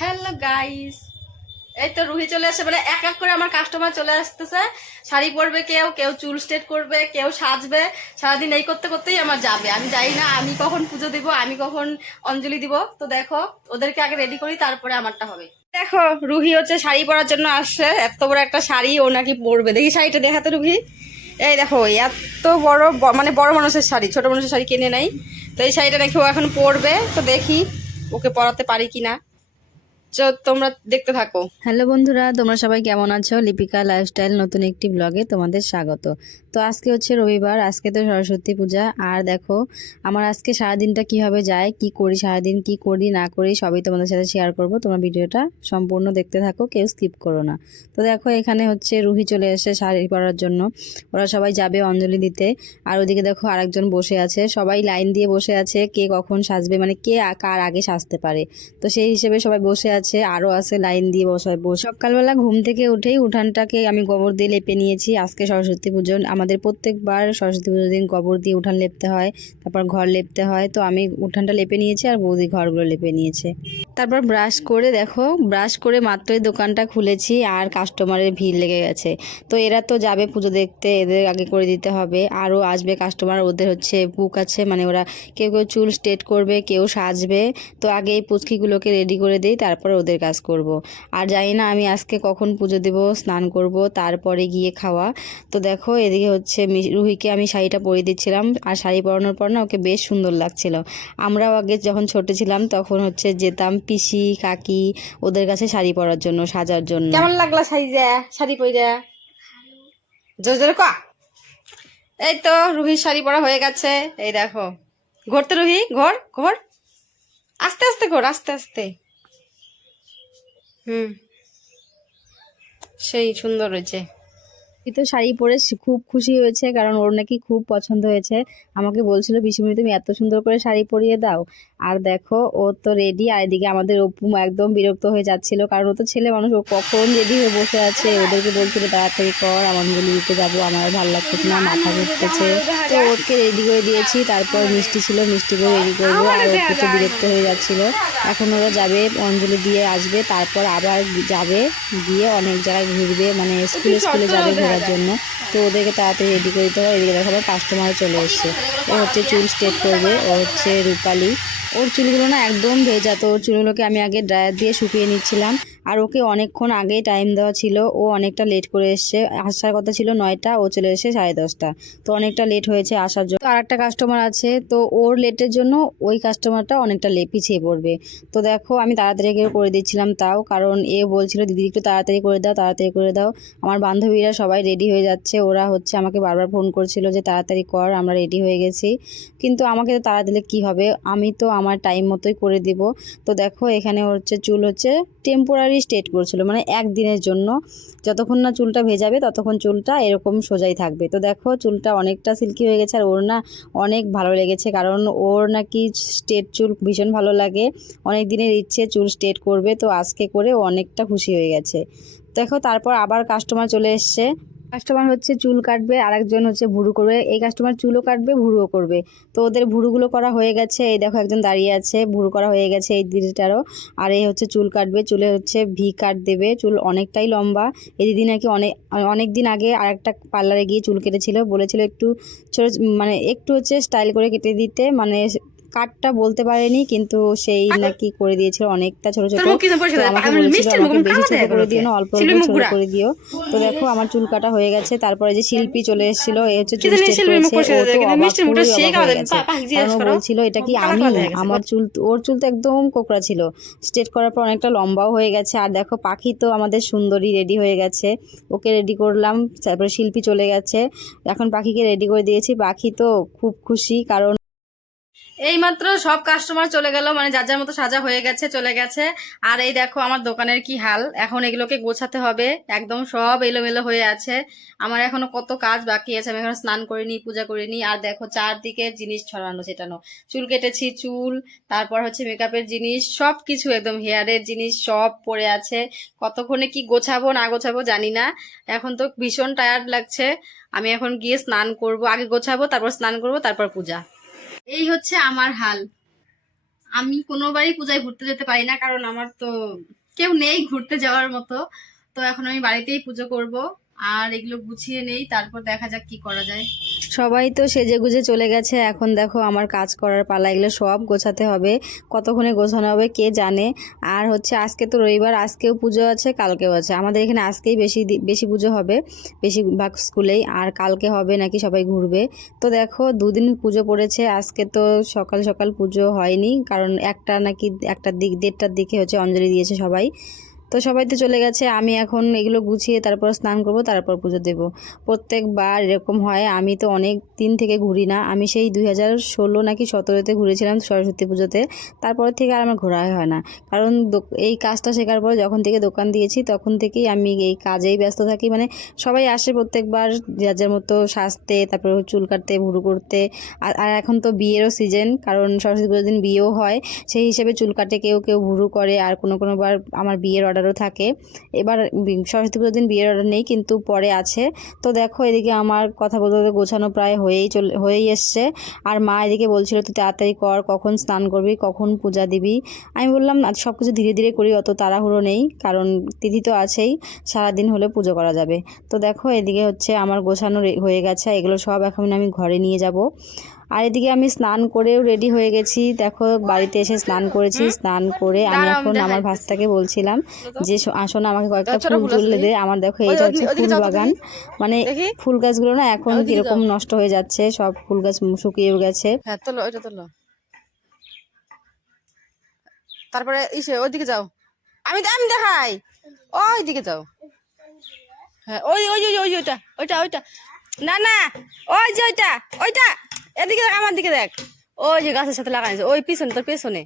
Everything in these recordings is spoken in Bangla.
হ্যালো গাইস, এই তো রুহি চলে আসে, মানে এক এক করে আমার কাস্টমার চলে আসতেছে। শাড়ি পরবে, কেউ কেউ চুল স্ট্রেট করবে, কেউ সাজবে। সারাদিন এই করতে করতেই আমার যাবে। আমি জানি না আমি কখন পুজো দিব, আমি কখন অঞ্জলি দিব। তো দেখো, ওদেরকে আগে রেডি করি, তারপরে আমারটা হবে। দেখো, রুহি হচ্ছে শাড়ি পরার জন্য আসছে। এত বড় একটা শাড়ি ও নাকি পরবে। দেখি শাড়িটা দেখাতে রুহি। এই দেখো, এত বড় মানে বড় মানুষের শাড়ি, ছোট মানুষের শাড়ি কিনে নেই। তো এই শাড়িটা নাকি ও এখন পরবে। তো দেখি ওকে পরাতে পারি কিনা। তোমরা দেখতে থাকো। হ্যালো বন্ধুরা, তোমরা সবাই কেমন আছো? লিপিকা লাইফস্টাইল নতুন একটি ব্লগে তোমাদের স্বাগত। তো আজকে হচ্ছে রবিবার, আজকে তো সরস্বতী পূজা। আর দেখো আমার আজকে সারাদিনটা কীভাবে যায়, কি করি সারাদিন, কি করি না করি সবই তোমাদের সাথে শেয়ার করব। তোমরা ভিডিওটা সম্পূর্ণ দেখতে থাকো, কেউ স্কিপ করো না। তো দেখো এখানে হচ্ছে রুহি চলে এসে শাড়ি পরার জন্য। ওরা সবাই যাবে অঞ্জলি দিতে। আর ওদিকে দেখো আরেকজন বসে আছে, সবাই লাইন দিয়ে বসে আছে কে কখন সাজবে, মানে কে কার আগে সাজতে পারে। তো সেই হিসেবে সবাই বসে আছে, আরও আছে লাইন দিয়ে বসে। সকালবেলা ঘুম থেকে উঠেই উঠানটাকে আমি গোবর দিয়ে লেপে নিয়েছি। আজকে সরস্বতী পুজো, আমাদের প্রত্যেকবার সরস্বতী পুজোর দিন গোবর দিয়ে উঠান লেপতে হয়, তারপর ঘর লেপতে হয়। তো আমি উঠানটা লেপে নিয়েছি আর বৌদি ঘরগুলো লেপে নিয়েছে। তারপর ব্রাশ করে দেখো, ব্রাশ করে মাত্রই দোকানটা খুলেছি আর কাস্টমারের ভিড় লেগে গেছে। তো এরা তো যাবে পুজো দেখতে, এদের আগে করে দিতে হবে। আরও আসবে কাস্টমার, ওদের হচ্ছে বুক আছে, মানে ওরা কেউ কেউ চুল স্ট্রেট করবে, কেউ সাজবে। তো আগে এই পুচকিগুলোকে রেডি করে দিই, তারপর ওদের কাজ করব। আর জানি না আমি আজকে কখন পুজো দেব, স্নান করব, তারপরে গিয়ে খাওয়া। তো দেখো এদিকে হচ্ছে রুহিকে আমি শাড়িটা পরিয়ে দিচ্ছিলাম। আর শাড়ি পরানোর পর না ওকে বেশ সুন্দর লাগছিল। আমরাও আগে যখন ছোট ছিলাম তখন হচ্ছে যেতাম পিসি কাকি ওদের কাছে শাড়ি পরার জন্য, সাজার জন্য। কেমন লাগলা শাড়ি পইরা? জোর জোরে ক। এই তো রুহির শাড়ি পরা হয়ে গেছে। এই দেখো, ঘুরতে রুহি, ঘর ঘর, আস্তে আস্তে ঘর, আস্তে আস্তে। সেই সুন্দর হয়েছে। তো শাড়ি পরে খুব খুশি হয়েছে, কারণ ওর নাকি খুব পছন্দ হয়েছে। আমাকে বলছিল পিসিমণি তুমি এত সুন্দর করে শাড়ি পরিয়ে দাও। আর দেখো ও তো রেডি। আর এদিকে আমাদের অপু একদম বিরক্ত হয়ে যাচ্ছিল, কারণ ও তো ছেলে মানুষ, ও কখন রেডি হয়ে বসে আছে। ওদেরকে বলছিল তাড়াতাড়ি কর, আমার অঞ্জলি দিতে যাবো, আমার ভালো লাগতেছে না, মাথা ঘুরতেছে। তো ওকে রেডি করে দিয়েছি, তারপর মিষ্টি ছিল, মিষ্টি করে রেডি করবো। আর অপু তো বিরক্ত হয়ে যাচ্ছিল। এখন ওরা যাবে অঞ্জলি দিয়ে আসবে, তারপর আবার যাবে, গিয়ে অনেক জায়গায় ঘুরবে, মানে স্কুলে স্কুলে যাবে ঘোরার জন্য। তো ওদেরকে তাড়াতাড়ি রেডি করে দিতে হবে। এদিকে দেখো আবার কাস্টমার চলে এসছে। ও হচ্ছে চুল স্ট্রেট করবে, ও হচ্ছে রূপালি। ওর চুলগুলো না একদম ভেজা, তো ওর চুলগুলোকে আমি আগে ড্রায়ার দিয়ে শুকিয়ে নিচ্ছিলাম। আর ওকে অনেকক্ষণ আগেই টাইম দেওয়া ছিল, ও অনেকটা লেট করে এসছে। আসার কথা ছিল 9টা, ও চলে এসে 10:30। তো অনেকটা লেট হয়েছে আসার জন্য। আর একটা কাস্টমার আছে, তো ওর লেটের জন্য ওই কাস্টমারটা অনেকটা পিছিয়ে পড়বে। তো দেখো আমি তাড়াতাড়ি করে দিচ্ছিলাম, তাও কারণ এ বলছিল দিদি একটু তাড়াতাড়ি করে দাও, তাড়াতাড়ি করে দাও। আমার বান্ধবীরা সবাই রেডি হয়ে যাচ্ছে, ওরা হচ্ছে আমাকে বারবার ফোন করছিল যে তাড়াতাড়ি কর, আমরা রেডি হয়ে গেছি। কিন্তু আমাকে তো তাড়া দিলে কী হবে, আমি তো আমার টাইম মতোই করে দিব। তো দেখো এখানে হচ্ছে চুল হচ্ছে টেম্পোরারি স্ট্রেট করছিল, মানে একদিনের জন্য, যতক্ষণ না চুলটা ভেজাবে ততক্ষণ চুলটা এরকম সোজাই থাকবে। তো দেখো চুলটা অনেকটা সিল্কি হয়ে গেছে। আর ওর না অনেক ভালো লেগেছে, কারণ ওর নাকি স্ট্রেট চুল ভীষণ ভালো লাগে, অনেক দিনের ইচ্ছে চুল স্ট্রেট করবে। তো আজকে করে ও অনেকটা খুশি হয়ে গেছে। দেখো তারপর আবার কাস্টমার চলে এসছে। কাস্টমার হচ্ছে চুল কাটবে, আরেকজন হচ্ছে ভুরু করবে। এই কাস্টমার চুলও কাটবে, ভুরুও করবে। তো ওদের ভুরুগুলো করা হয়ে গেছে। এই দেখো একজন দাঁড়িয়ে আছে, ভুরু করা হয়ে গেছে এই দিদিটারও। আর এই হচ্ছে চুল কাটবে, চুলে হচ্ছে ভি কাট দেবে, চুল অনেকটাই লম্বা। এই দিদি নাকি অনেক দিন আগে আরেকটা পার্লারে গিয়ে চুল কেটেছিল, বলেছিল একটু ছোট, মানে একটু হচ্ছে স্টাইল করে কেটে দিতে, মানে কাটটা বলতে পারেনি, কিন্তু সেই নাকি করে দিয়েছিল অনেকটা ছোট ছোট। তো আমাকে বলেছিল আমাকে বেশি ছোট করে দিও না, অল্প অল্প ছোট করে দিও। তো দেখো আমার চুল কাটা হয়ে গেছে। তারপরে যে শিল্পী চলে এসেছিল, এই হচ্ছে চুল স্ট্রেট করেছে। ও তো অবাক, পুরোই অবাক হয়ে গেছে, কারণ ও বলছিল এটা কি আমি, আমার চুল, ওর চুল তো একদম কোকড়া ছিল, স্ট্রেট করার পর অনেকটা লম্বাও হয়ে গেছে। আর দেখো পাখি তো আমাদের সুন্দরী রেডি হয়ে গেছে, ওকে রেডি করলাম। তারপরে শিল্পী চলে গেছে, এখন পাখিকে রেডি করে দিয়েছি। পাখি তো খুব খুশি, কারণ এইমাত্র সব কাস্টমার চলে গেল, মানে যার যার মতো সাজা হয়ে গেছে, চলে গেছে। আর এই দেখো আমার দোকানের কি হাল, এখন এগুলোকে গোছাতে হবে, একদম সব এলোমেলো হয়ে আছে। আমার এখনো কত কাজ বাকি আছে, আমি এখনো স্নান করিনি, পূজা করিনি। আর দেখো চারদিকে জিনিস ছড়ানো ছেটানো, চুল কেটেছি, চুল, তারপর হচ্ছে মেকআপের জিনিস, সব কিছু একদম হেয়ারের জিনিস সব পড়ে আছে। কতক্ষণে কি গোছাবো না গোছাবো জানি না। এখন তো ভীষণ টায়ার্ড লাগছে। আমি এখন গিয়ে স্নান করব, আগে গোছাবো, তারপর স্নান করব, তারপর পূজা। এই হচ্ছে আমার হাল। আমি কোনোবারই পূজায় ঘুরতে যেতে পারি না, কারণ আমার তো কেউ নেই ঘুরতে যাওয়ার মতো। তো এখন আমি বাড়িতেই পুজো করব, আর এগুলো গুছিয়ে নেই, তারপর দেখা যাক কি করা যায়। সবাই তো সেজে গুজে চলে গেছে, এখন দেখো আমার কাজ করার পালা, এগুলো সব গোছাতে হবে, কতক্ষণে গোছানো হবে কে জানে। আর হচ্ছে আজকে তো রবিবার, আজকেও পুজো আছে কালকেও আছে, আমাদের এখানে আজকেই বেশি পুজো হবে বেশিরভাগ স্কুলেই, আর কালকে হবে নাকি সবাই ঘুরবে। তো দেখো দুদিন পুজো পড়েছে, আজকে তো সকাল সকাল পুজো হয়নি, কারণ একটার দিক 1:30টার দিকে হচ্ছে অঞ্জলি দিয়েছে সবাই। তো সবাই তো চলে গেছে, আমি এখন এগুলো গুছিয়ে তারপর স্নান করব, তারপর পুজো দেব। প্রত্যেকবার এরকম হয়, আমি তো অনেক দিন থেকে ঘুরি না, আমি সেই 2016 নাকি 17-তে ঘুরেছিলাম সরস্বতী পুজোতে, তারপর থেকে আর আমার ঘোরা হয় না। কারণ এই কাজটা শেখার পর যখন থেকে দোকান দিয়েছি তখন থেকেই আমি এই কাজেই ব্যস্ত থাকি, মানে সবাই আসে প্রত্যেকবার যার যার মতো সাজতে, তারপর চুল কাটতে, ভুরু করতে। আর এখন তো বিয়েরও সিজন, কারণ সরস্বতী পুজোর দিন বিয়েও হয়, সেই হিসেবে চুল কাটে, কেউ কেউ ভুরু করে, আর কোনো বার আমার বিয়ের অর্ডারও থাকে। এবার সরস্বতী পুজোর দিন বিয়ের অর্ডার নেই, কিন্তু পরে আছে। তো দেখো এদিকে আমার কথা বলতে বলতে গোছানো প্রায় হয়েই এসছে। আর মা এদিকে বলছিল তুই তাড়াতাড়ি কর, কখন স্নান করবি, কখন পূজা দিবি। আমি বললাম সব কিছু ধীরে ধীরে করি, অত তাড়াহুড়ো নেই, কারণ তিথি তো আছেই, সারাদিন হলে পুজো করা যাবে। তো দেখো এদিকে হচ্ছে আমার গোছানো হয়ে গেছে, এগুলো সব এখন আমি ঘরে নিয়ে যাব। আর এদিকে আমি স্নান করেও রেডি হয়ে গেছি, দেখো বাড়িতে এসে স্নান করেছি, স্নান করে আমি এখন আমার ভাস্তাকে বলছিলাম যে আসো না, আমাকে কয়েকটা ফুল তুলে দে। আমার দেখো এটা হচ্ছে ফুল বাগান, মানে ফুল গাছগুলো না এখন কিরকম নষ্ট হয়ে যাচ্ছে, সব ফুল গাছ শুকিয়ে গেছে। হ্যাঁ তোলো, ওইটা তোলো, তারপরে ওইদিকে যাও, আমি আমি দেখাই, ওই দিকে যাও। হ্যাঁ ওই ওই ওই ওই ওইটা ওইটা ওইটা, না না, ওই যে ওইটা ওইটা, এদিকে দেখ, আমার দিকে দেখ, ওই যে গাছের সাথে লাগানো ওই পিছনে, তোর পেছনে,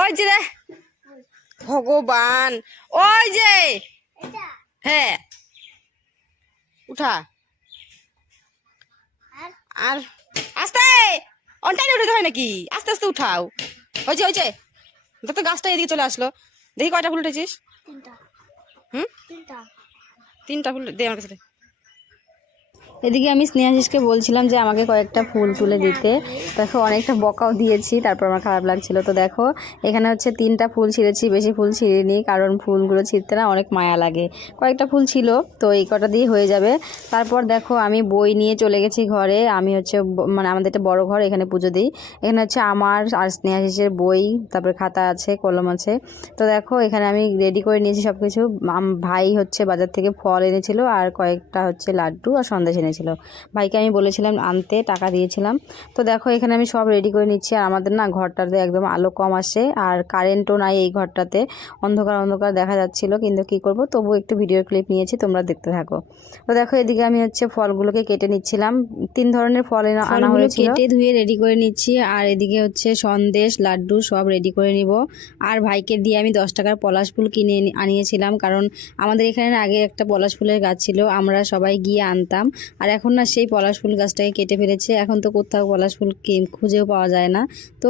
ওই যে রে ভগবান, ওই যে, হ্যাঁ উঠা, আর আস্তে অনটাইনে উঠাতে হয় নাকি, আস্তে আস্তে উঠাও। ওই যে তো গাছটা এদিকে চলে আসলো, দেখি কয়টা ফুল উঠেছিস। হুম, 3টা ফুল দে আমার কাছে। এদিকে আমি স্নেহাশিসকে বলছিলাম যে আমাকে কয়েকটা ফুল তুলে দিতে, দেখো অনেকটা বকাও দিয়েছি, তারপর আমার খারাপ লাগছিল। তো দেখো এখানে হচ্ছে 3টা ফুল ছিঁড়েছি, বেশি ফুল ছিঁড়িনি, কারণ ফুলগুলো ছিঁড়তে না অনেক মায়া লাগে, কয়েকটা ফুল ছিল তো এই কটা দিয়ে হয়ে যাবে। তারপর দেখো আমি বই নিয়ে চলে গেছি ঘরে, আমি হচ্ছে মানে আমাদের একটা বড় ঘর, এখানে পুজো দিই। এখানে হচ্ছে আমার আর স্নেহাশিসের বই, তারপরে খাতা আছে, কলম আছে। তো দেখো এখানে আমি রেডি করে নিয়েছি সব কিছু। ভাই হচ্ছে বাজার থেকে ফল এনেছিল, আর কয়েকটা হচ্ছে লাড্ডু আর সন্দেশ এনেছিল, ভাইকে আমি বলেছিলাম আনতে, টাকা দিয়েছিলাম। তো দেখো এখানে আমি সব রেডি করে নিচ্ছি, আর আমাদের না ঘরটাতে একদম আলো কম আসে, আর কারেন্টও নাই এই ঘরটাতে, অন্ধকার অন্ধকার দেখা যাচ্ছিল, কিন্তু কি করব, তবু একটু ভিডিও ক্লিপ নিয়েছি, তোমরা দেখতে থাকো। তো দেখো এদিকে আমি হচ্ছে ফলগুলোকে কেটে নিচ্ছিলাম, 3 ধরনের ফল আনা হয়েছিল, কেটে ধুয়ে রেডি করে নিচ্ছি। আর এদিকে হচ্ছে সন্দেশ, লাড্ডু সব রেডি করে নিব। আর ভাইকে দিয়ে আমি 10 টাকার পলাশ ফুল কিনে আনিয়েছিলাম, কারণ আমাদের এখানে আগে একটা পলাশ ফুলের গাছ ছিল, আমরা সবাই গিয়ে আনতাম। আর এখন না সেই পলাশ ফুল গাছটাকে কেটে ফেলেছে, এখন তো কোথাও পলাশ ফুল খুঁজেও পাওয়া যায় না, তো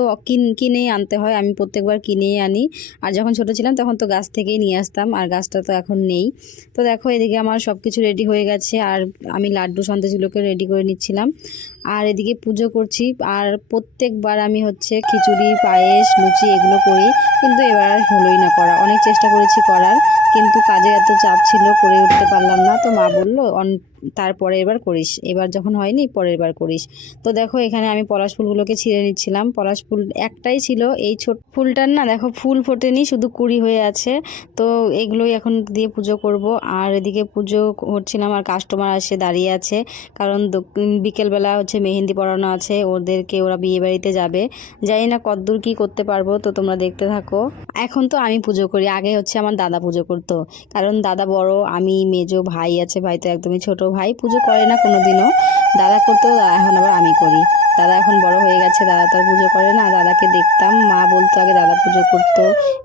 কিনেই আনতে হয়, আমি প্রত্যেকবার কিনেই আনি। আর যখন ছোট ছিলাম তখন তো গাছ থেকেই নিয়ে আসতাম, আর গাছটা তো এখন নেই। তো দেখো এদিকে আমার সব কিছু রেডি হয়ে গেছে, আর আমি লাড্ডু সন্দেশগুলোকে রেডি করে নিচ্ছিলাম, আর এদিকে পুজো করছি। আর প্রত্যেকবার আমি হচ্ছে খিচুড়ি, পায়েস, লুচি এগুলো করি, কিন্তু এবার আর হলোই না করা, অনেক চেষ্টা করেছি করার, কিন্তু কাজে এত চাপ ছিল, করে উঠতে পারলাম না। তো মা বললো তারপরে এবার করিস, এবার যখন হয়নি পরের বার করিস। তো দেখো এখানে আমি পলাশ ফুলগুলোকে ছিঁড়ে নিচ্ছিলাম, পলাশ ফুল একটাই ছিল, এই ছোট ফুলটার না দেখো ফুল ফোটেনি, শুধু কুড়ি হয়ে আছে। তো এগুলোই এখন দিয়ে পুজো করব। আর এদিকে পুজো হচ্ছিলাম, আর কাস্টমার এসে দাঁড়িয়ে আছে, কারণ বিকেলবেলা হচ্ছে মেহেন্দি পরানো আছে ওদেরকে, ওরা বিয়ে বাড়িতে যাবে, জানি না কতদূর কি করতে পারবো, তো তোমরা দেখতে থাকো। এখন তো আমি পুজো করি, আগে হচ্ছে আমার দাদা পুজো করতো, কারণ দাদা বড়, আমি মেজো, ভাই আছে, ভাই তো একদমই ছোট, ভাই পুজো করে না কোনোদিনও, দাদা করতো, এখন আবার আমি করি। দাদা এখন বড় হয়ে গেছে, দাদা তো আর পুজো করে না, দাদাকে দেখতাম, মা বলতো আগে দাদা পুজো করতো,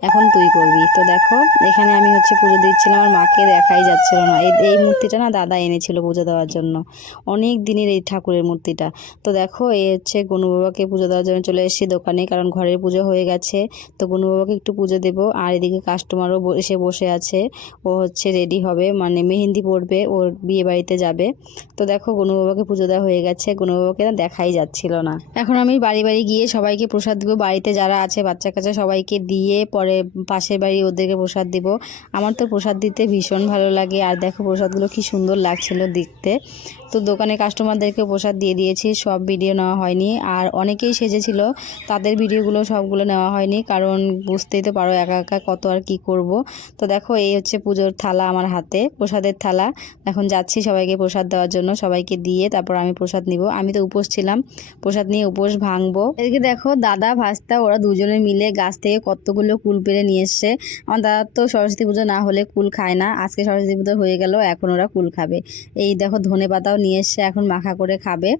এখন তুই করবি। তো দেখো এখানে আমি হচ্ছে পুজো দিচ্ছিলাম, আর মাকে দেখাই যাচ্ছিল না, এই মূর্তিটা না দাদা এনেছিল পুজো দেওয়ার জন্য, অনেক দিনের এই ঠাকুরের মূর্তিটা। তো দেখো এই হচ্ছে গনু বাবাকে পুজো দেওয়ার জন্য চলে এসেছি দোকানে, কারণ ঘরের পুজো হয়ে গেছে, তো গনু বাবাকে একটু পুজো দেবো। আর এদিকে কাস্টমারও এসে বসে আছে, ও হচ্ছে রেডি হবে, মানে মেহেন্দি পরবে, ওর বিয়ে বাড়িতে যাবে। তো দেখো গনু বাবাকে পুজো দেওয়া হয়ে গেছে, গনু বাবাকে না দেখাই যাচ্ছে পাচ্ছিল না। এখন আমি বাড়ি বাড়ি গিয়ে সবাইকে প্রসাদ দিব, বাড়িতে যারা আছে বাচ্চা কাচ্চা সবাইকে দিয়ে পরে পাশের বাড়ি ওদেরকে প্রসাদ দিব। আমার তো প্রসাদ দিতে ভীষণ ভালো লাগে। আর দেখো প্রসাদগুলো কি সুন্দর লাগছিল দেখতে। তো দোকানে কাস্টমারদেরকে প্রসাদ দিয়ে দিয়েছি, সব ভিডিও নেওয়া হয়নি। আর অনেকেই সেজেছিল, তাদের ভিডিওগুলো সবগুলো নেওয়া হয়নি, কারণ বুঝতেই তো পারো একা একা কত আর কি করব। তো দেখো এই হচ্ছে পুজোর থালা আমার হাতে, প্রসাদের থালা। এখন যাচ্ছি সবাইকে প্রসাদ দেওয়ার জন্য, সবাইকে দিয়ে তারপর আমি প্রসাদ নিব। আমি তো উপোস ছিলাম, প্রসাদ নিয়ে উপোস ভাঙবো। এদিকে দেখো দাদা ভাস্তা ওরা দুজনে মিলে গাছ থেকে কতগুলো কুল পেড়ে নিয়ে এসছে। আমার দাদা তো সরস্বতী পুজো না হলে কুল খায় না, আজকে সরস্বতী পুজো হয়ে গেল, এখন ওরা কুল খাবে। এই দেখো ধনে পাতাও নিয়ে এসছে, এখন মাখা করে খাবে,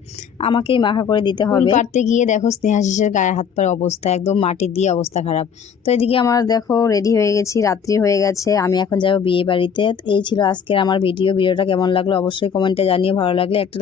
আমাকেই মাখা করে দিতে হবে। পারতে গিয়ে দেখো স্নেহাশিসের গায়ে হাত পায়ের অবস্থা একদম মাটি দিয়ে অবস্থা খারাপ। তো এদিকে আমার দেখো রেডি হয়ে গেছি, রাত্রি হয়ে গেছে, আমি এখন যাব বিয়ে বাড়িতে। এই ছিল আজকের আমার ভিডিওটা কেমন লাগলো অবশ্যই কমেন্টে জানিয়ে, ভালো লাগলে একটা